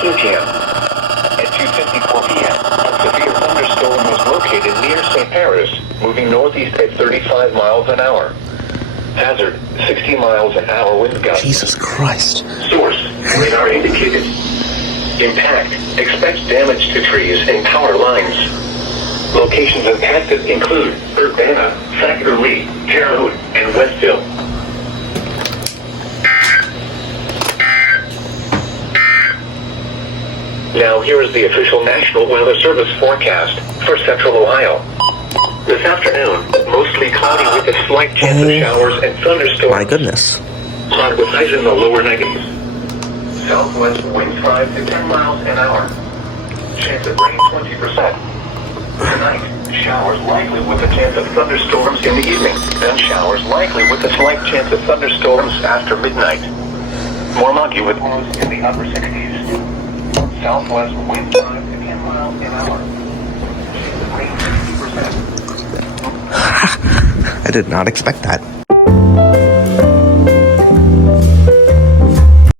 2:15 p.m. At 2:54 p.m., a severe thunderstorm was located near St. Paris, moving northeast at 35 miles an hour. Hazard, 60 miles an hour wind gusts. Jesus Christ. Source, radar indicated. Impact, expect damage to trees and power lines. Locations impacted include Urbana, Thackeray, Terre Haute, and Westville. Now here is the official National Weather Service forecast for Central Ohio. This afternoon, mostly cloudy with a slight chance of showers and thunderstorms. My goodness. Cloud with highs in the lower 90s. Southwest winds 5 to 10 miles an hour. Chance of rain 20%. Tonight, showers likely with a chance of thunderstorms in the evening. Then showers likely with a slight chance of thunderstorms after midnight. More muggy with lows in the upper 60s. Southwest wind 5 to 10 miles an hour. Chance of rain 60%. I did not expect that.